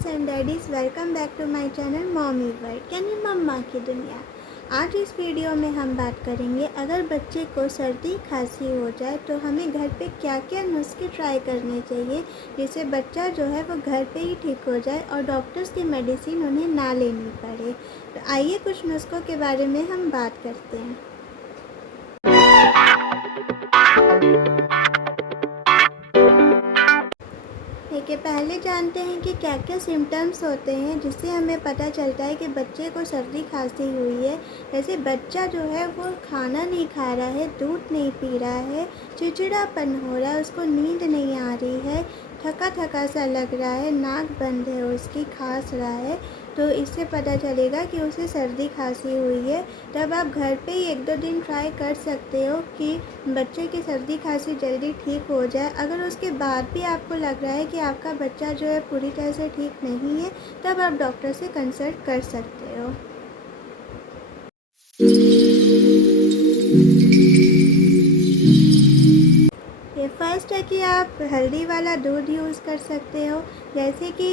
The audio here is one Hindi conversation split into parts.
Mummy's and daddies, welcome back to my channel mommy world यानी मम्मा की दुनिया। आज इस वीडियो में हम बात करेंगे अगर बच्चे को सर्दी खांसी हो जाए तो हमें घर पे क्या क्या नुस्खे ट्राई करने चाहिए जिससे बच्चा जो है वो घर पे ही ठीक हो जाए और डॉक्टर्स की मेडिसिन उन्हें ना लेनी पड़े। तो आइए कुछ नुस्खों के बारे में हम बात करते हैं। ठीक है, पहले जानते हैं कि क्या क्या सिम्टम्स होते हैं जिससे हमें पता चलता है कि बच्चे को सर्दी खांसी हुई है। जैसे बच्चा जो है वो खाना नहीं खा रहा है, दूध नहीं पी रहा है, चिड़चिड़ापन हो रहा है, उसको नींद नहीं आ रही है, थका थका सा लग रहा है, नाक बंद है उसकी, खांस रहा है, तो इससे पता चलेगा कि उसे सर्दी खांसी हुई है। तब आप घर पे ही 1-2 दिन ट्राई कर सकते हो कि बच्चे की सर्दी खांसी जल्दी ठीक हो जाए। अगर उसके बाद भी आपको लग रहा है कि आपका बच्चा जो है पूरी तरह से ठीक नहीं है, तब आप डॉक्टर से कंसल्ट कर सकते हो। ये फर्स्ट है कि आप हल्दी वाला दूध यूज़ कर सकते हो। जैसे कि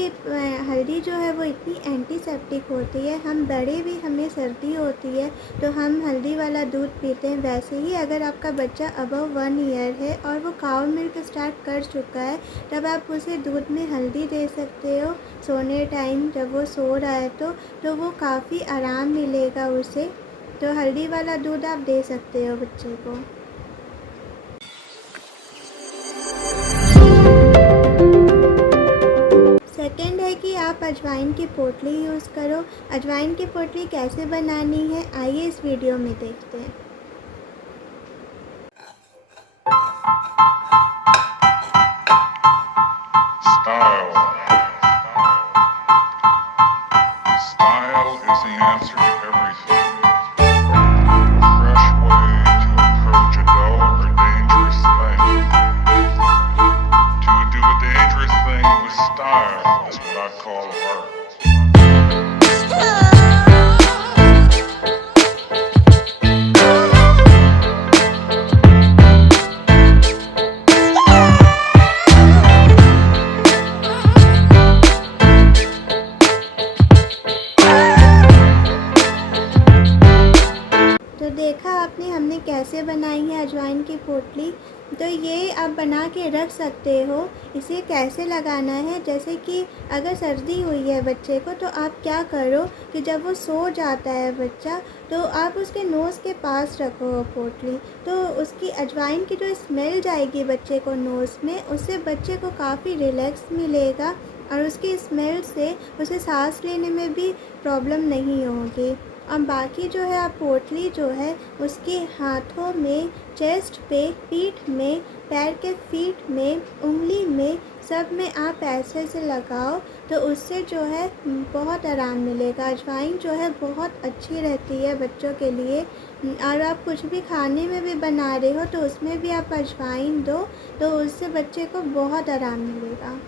हल्दी जो है वो इतनी एंटीसेप्टिक होती है, हम बड़े भी हमें सर्दी होती है तो हम हल्दी वाला दूध पीते हैं। वैसे ही अगर आपका बच्चा अबव 1 ईयर है और वो काउ मिल्क स्टार्ट कर चुका है, तब आप उसे दूध में हल्दी दे सकते हो सोने टाइम, जब वो सो रहा है तो वो काफ़ी आराम मिलेगा उसे। तो हल्दी वाला दूध आप दे सकते हो बच्चे को। सेकेंड है कि आप अजवाइन की पोटली यूज़ करो। अजवाइन की पोटली कैसे बनानी है आइए इस वीडियो में देखते हैं। Style is the answer to everything. A fresh way to approach a dull or dangerous thing. To do a dangerous thing with style is what I call art. तो देखा आपने हमने कैसे बनाई है अजवाइन की पोटली। तो ये आप बना के रख सकते हो। इसे कैसे लगाना है, जैसे कि अगर सर्दी हुई है बच्चे को तो आप क्या करो कि जब वो सो जाता है बच्चा तो आप उसके नोज़ के पास रखो वो पोटली, तो उसकी अजवाइन की जो स्मेल जाएगी बच्चे को नोज़ में, उससे बच्चे को काफ़ी रिलैक्स मिलेगा और उसकी स्मेल से उसे सांस लेने में भी प्रॉब्लम नहीं होगी। और बाकी जो है आप पोटली जो है उसके हाथों में, चेस्ट पे, पीठ में, पैर के फीट में, उंगली में, सब में आप ऐसे से लगाओ तो उससे जो है बहुत आराम मिलेगा। अजवाइन जो है बहुत अच्छी रहती है बच्चों के लिए। और आप कुछ भी खाने में भी बना रहे हो तो उसमें भी आप अजवाइन दो तो उससे बच्चे को बहुत आराम मिलेगा।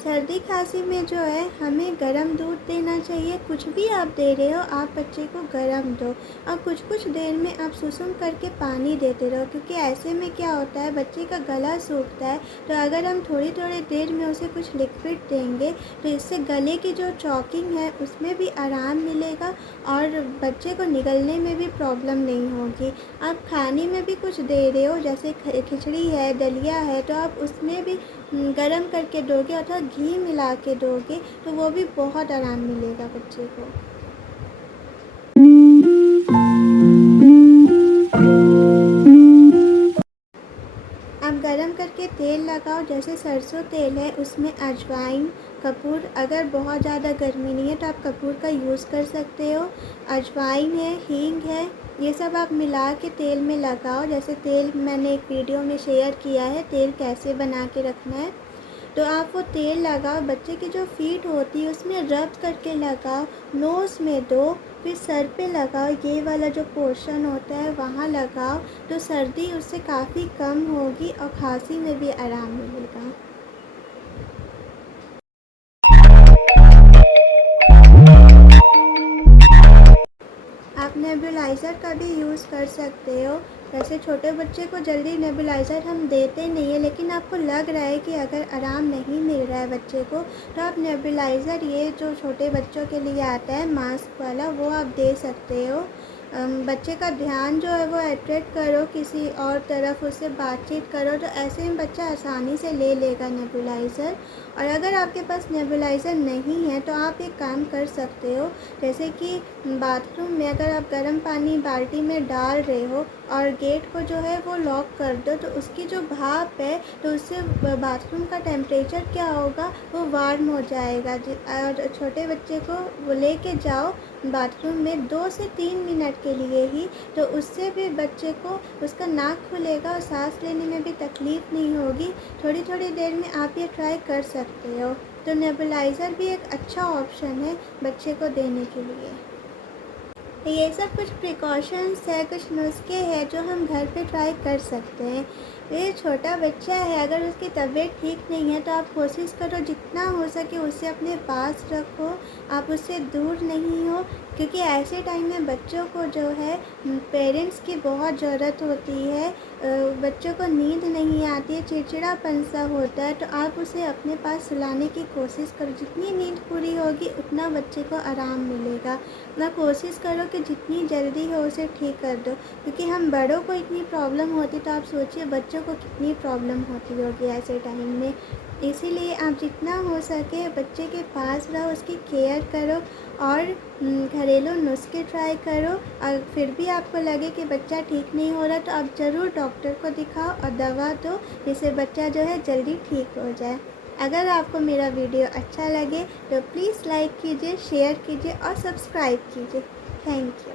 सर्दी खांसी में जो है हमें गरम दूध देना चाहिए। कुछ भी आप दे रहे हो आप बच्चे को गरम दो और कुछ कुछ देर में आप सुसुम करके पानी देते रहो, क्योंकि ऐसे में क्या होता है बच्चे का गला सूखता है। तो अगर हम थोड़ी थोड़ी देर में उसे कुछ लिक्विड देंगे तो इससे गले की जो चॉकिंग है उसमें भी आराम मिलेगा और बच्चे को निगलने में भी प्रॉब्लम नहीं होगी। आप खाने में भी कुछ दे रहे हो, जैसे खिचड़ी है, दलिया है, तो आप उसमें भी गरम करके दोगे अथवा घी मिला के दोगे तो वो भी बहुत आराम मिलेगा बच्चे को। आप गरम करके तेल लगाओ, जैसे सरसों तेल है उसमें अजवाइन, कपूर, अगर बहुत ज़्यादा गर्मी नहीं है तो आप कपूर का यूज़ कर सकते हो। अजवाइन है, हींग है, ये सब आप मिला के तेल में लगाओ। जैसे तेल मैंने एक वीडियो में शेयर किया है तेल कैसे बना के रखना है, तो आप वो तेल लगाओ, बच्चे की जो फीट होती है उसमें रब करके लगाओ, नोज़ में दो, फिर सर पे लगाओ, ये वाला जो पोर्शन होता है वहाँ लगाओ, तो सर्दी उससे काफ़ी कम होगी और खांसी में भी आराम मिलेगा। आप नेबुलाइज़र का भी यूज़ कर सकते हो। वैसे छोटे बच्चे को जल्दी नेबुलाइज़र हम देते नहीं है, लेकिन आपको लग रहा है कि अगर आराम नहीं मिल रहा है बच्चे को, तो आप नेबुलाइज़र ये जो छोटे बच्चों के लिए आता है मास्क वाला, वो आप दे सकते हो। बच्चे का ध्यान जो है वो अट्रैक्ट करो किसी और तरफ, उससे बातचीत करो, तो ऐसे में बच्चा आसानी से ले लेगा नेबुलाइज़र। और अगर आपके पास नेबुलाइज़र नहीं है तो आप एक काम कर सकते हो, जैसे कि बाथरूम में अगर आप गर्म पानी बाल्टी में डाल रहे हो और गेट को जो है वो लॉक कर दो, तो उसकी जो भाप है तो उससे बाथरूम का टेम्परेचर क्या होगा, वो वार्म हो जाएगा। और छोटे बच्चे को वो लेके जाओ बाथरूम में 2 से 3 मिनट के लिए ही, तो उससे भी बच्चे को उसका नाक खुलेगा और सांस लेने में भी तकलीफ़ नहीं होगी। थोड़ी थोड़ी देर में आप ये ट्राई कर सकते हो। तो नेबुलाइज़र भी एक अच्छा ऑप्शन है बच्चे को देने के लिए। ये सब कुछ प्रिकॉशंस है, कुछ नुस्खे हैं जो हम घर पे ट्राई कर सकते हैं। ये छोटा बच्चा है, अगर उसकी तबीयत ठीक नहीं है तो आप कोशिश करो जितना हो सके उसे अपने पास रखो, आप उससे दूर नहीं हो, क्योंकि ऐसे टाइम में बच्चों को जो है पेरेंट्स की बहुत ज़रूरत होती है। बच्चों को नींद नहीं आती है, चिड़चिड़ापन सा होता है, तो आप उसे अपने पास सुलाने की कोशिश करो। जितनी नींद पूरी होगी उतना बच्चे को आराम मिलेगा। ना कोशिश करो कि जितनी जल्दी हो उसे ठीक कर दो, क्योंकि हम बड़ों को इतनी प्रॉब्लम होती तो आप सोचिए बच्चों को कितनी प्रॉब्लम होती होगी ऐसे टाइम में। इसीलिए आप जितना हो सके बच्चे के पास रहो, उसकी केयर करो और घरेलू नुस्खे ट्राई करो। और फिर भी आपको लगे कि बच्चा ठीक नहीं हो रहा तो आप ज़रूर डॉक्टर को दिखाओ और दवा दो, जिससे बच्चा जो है जल्दी ठीक हो जाए। अगर आपको मेरा वीडियो अच्छा लगे तो प्लीज़ लाइक कीजिए, शेयर कीजिए और सब्सक्राइब कीजिए। Thank you.